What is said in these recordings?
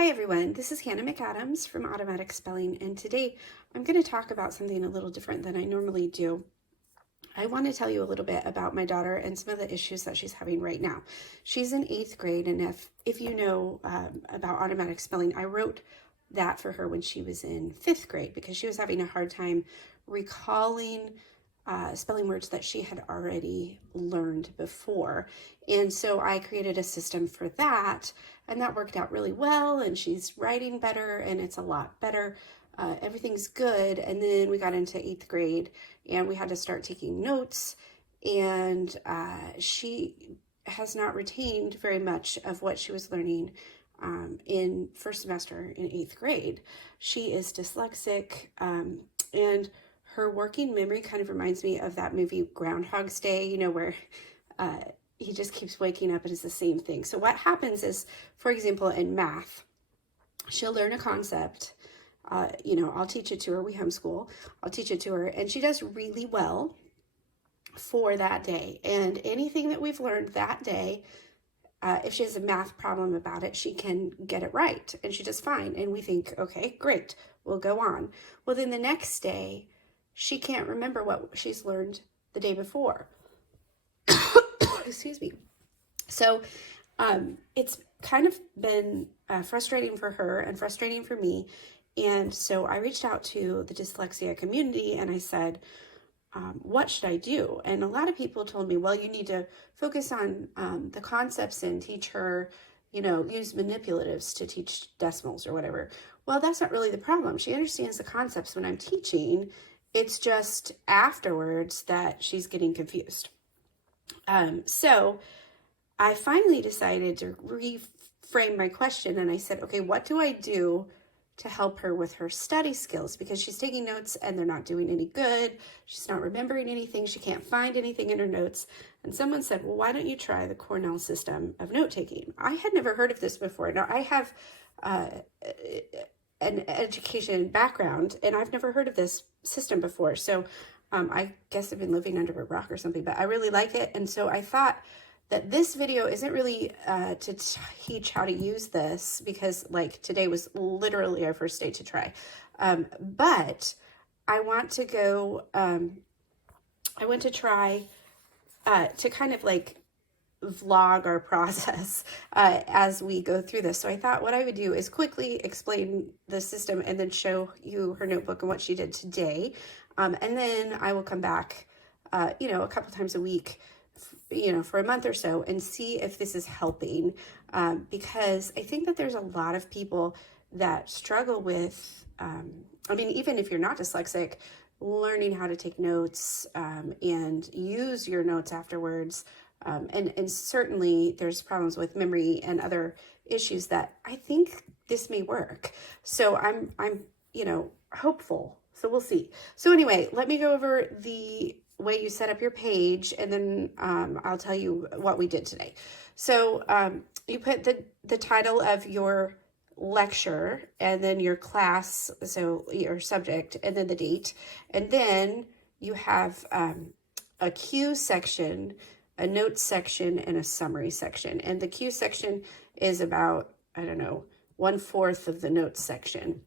Hi everyone, this is Hannah McAdams from Automatic Spelling, and today I'm going to talk about something a little different than I normally do. I want to tell you a little bit about my daughter and some of the issues that she's having right now. She's in 8th grade, and if you know about automatic spelling, I wrote that for her when she was in 5th grade because she was having a hard time recalling spelling words that she had already learned before. And so I created a system for that, and that worked out really well, and she's writing better, and it's a lot better. Everything's good. And then we got into 8th grade, and we had to start taking notes, and she has not retained very much of what she was learning in first semester in 8th grade. She is dyslexic, and her working memory kind of reminds me of that movie Groundhog's Day, you know, where he just keeps waking up and it's the same thing. So what happens is, for example, in math, she'll learn a concept. I'll teach it to her. We homeschool. I'll teach it to her, and she does really well for that day. And anything that we've learned that day, if she has a math problem about it, she can get it right, and she does fine. And we think, okay, great, we'll go on. Well, then the next day, she can't remember what she's learned the day before. Excuse me. So it's kind of been frustrating for her and frustrating for me. And so I reached out to the dyslexia community and I said, what should I do? And a lot of people told me, well, you need to focus on the concepts and teach her, use manipulatives to teach decimals or whatever. Well, that's not really the problem. She understands the concepts when I'm teaching. It's just afterwards that she's getting confused. So I finally decided to reframe my question, and I said, okay, what do I do to help her with her study skills? Because she's taking notes and they're not doing any good. She's not remembering anything. She can't find anything in her notes. And someone said, well, why don't you try the Cornell system of note taking? I had never heard of this before. Now, I have an education background, and I've never heard of this system before. So I guess I've been living under a rock or something, but I really like it. And so I thought that this video isn't really to teach how to use this, because like today was literally our first day to try. But I want to go, I want to try to kind of like vlog our process as we go through this. So I thought what I would do is quickly explain the system and then show you her notebook and what she did today. And then I will come back, a couple times a week, for a month or so and see if this is helping. Because I think that there's a lot of people that struggle with, even if you're not dyslexic, learning how to take notes and use your notes afterwards. And certainly there's problems with memory and other issues that I think this may work. So I'm hopeful. So we'll see. So anyway, let me go over the way you set up your page, and then I'll tell you what we did today. So you put the title of your lecture, and then your class, so your subject, and then the date. And then you have a Q section, a notes section, and a summary section. And the Q section is about, 1/4 of the notes section.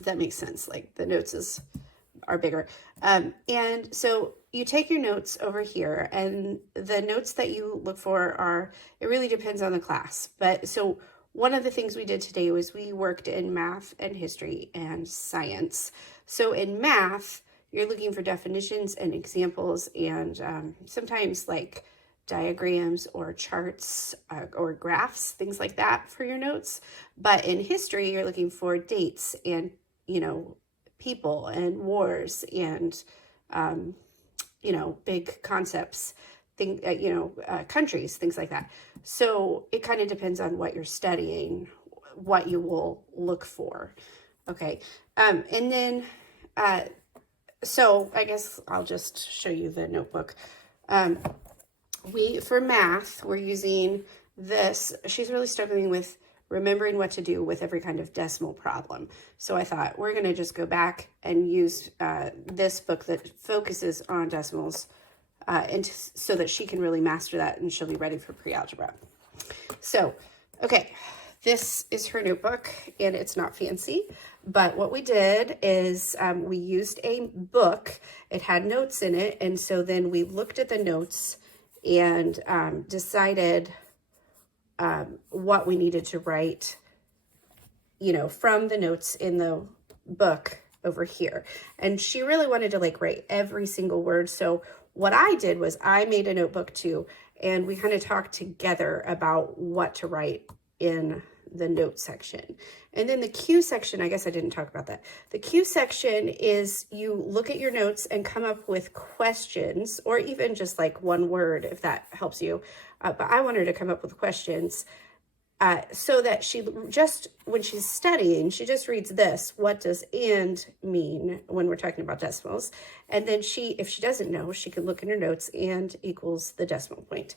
If that makes sense. Like the notes are bigger. And so you take your notes over here, and the notes that you look for it really depends on the class. But so one of the things we did today was we worked in math and history and science. So in math, you're looking for definitions and examples, and sometimes like diagrams or charts or graphs, things like that for your notes. But in history, you're looking for dates and, people and wars and, big concepts, countries, things like that. So it kind of depends on what you're studying, what you will look for. Okay. And then, so I guess I'll just show you the notebook. For math, we're using this. She's really struggling with remembering what to do with every kind of decimal problem. So I thought we're going to just go back and use this book that focuses on decimals so that she can really master that and she'll be ready for pre-algebra. So, okay, This is her notebook, and it's not fancy, but what we did is we used a book. It had notes in it, and so then we looked at the notes and decided what we needed to write, you know, from the notes in the book over here. And she really wanted to like write every single word. So what I did was I made a notebook too, and we kind of talked together about what to write in the note section. And then the cue section, I guess I didn't talk about that. The cue section is you look at your notes and come up with questions, or even just like one word if that helps you. But I want her to come up with questions so that she just, when she's studying, she just reads this. What does and mean when we're talking about decimals? And then she, if she doesn't know, she can look in her notes and equals the decimal point.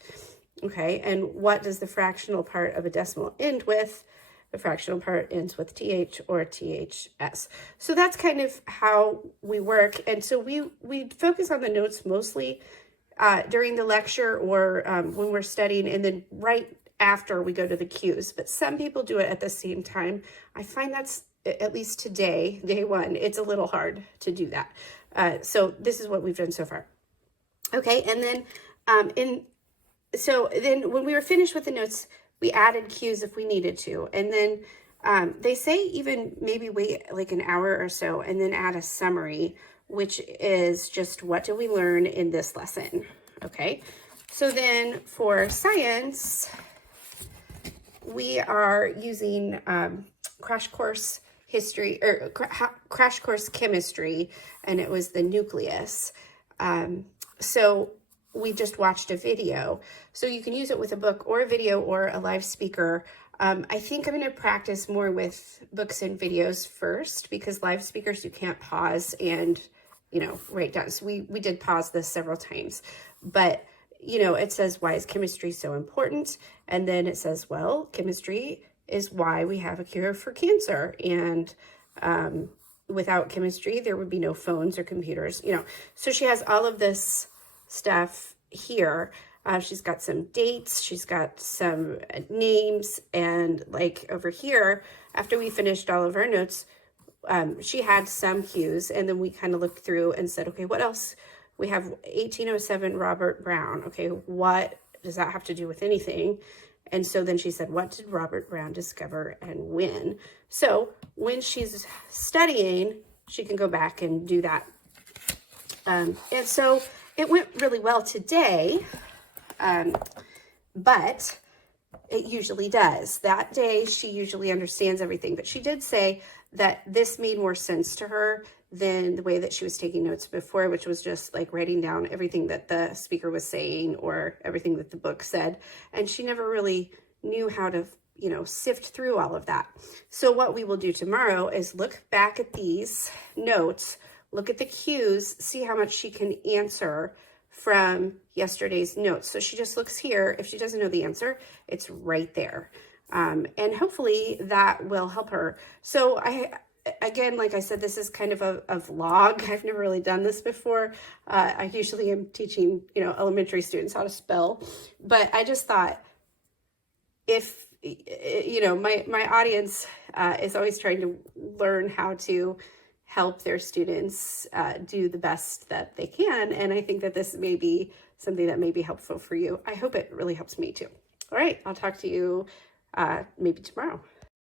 Okay, and what does the fractional part of a decimal end with? The fractional part ends with TH or THS. So that's kind of how we work. And so we focus on the notes mostly during the lecture or when we're studying, and then right after we go to the cues. But some people do it at the same time. I find that's, at least today, day one, it's a little hard to do that. So this is what we've done so far. Okay, and then so then when we were finished with the notes, we added cues if we needed to. And then they say even maybe wait like an hour or so and then add a summary, which is just what did we learn in this lesson? Okay, so then for science, we are using crash course history or crash course chemistry, and it was the nucleus. So we just watched a video. So you can use it with a book or a video or a live speaker. I think I'm going to practice more with books and videos first, because live speakers you can't pause and, you know, write down. So we did pause this several times, but you know, it says, why is chemistry so important? And then it says, well, chemistry is why we have a cure for cancer. And without chemistry, there would be no phones or computers, you know. So she has all of this stuff here. She's got some dates, she's got some names, and like over here, after we finished all of our notes, she had some cues, and then we kind of looked through and said, okay, what else? We have 1807 Robert Brown. Okay, what does that have to do with anything? And so then she said, what did Robert Brown discover and when? So when she's studying, she can go back and do that. And so it went really well today, but it usually does. That day, she usually understands everything, but she did say that this made more sense to her than the way that she was taking notes before, which was just like writing down everything that the speaker was saying or everything that the book said. And she never really knew how to, you know, sift through all of that. So what we will do tomorrow is look back at these notes, look at the cues, see how much she can answer from yesterday's notes. So she just looks here. If she doesn't know the answer, it's right there. And hopefully that will help her. So again, like I said, this is kind of a vlog. I've never really done this before. I usually am teaching, you know, elementary students how to spell, but I just thought if, you know, my audience is always trying to learn how to help their students do the best that they can. And I think that this may be something that may be helpful for you. I hope it really helps me too. All right, I'll talk to you maybe tomorrow.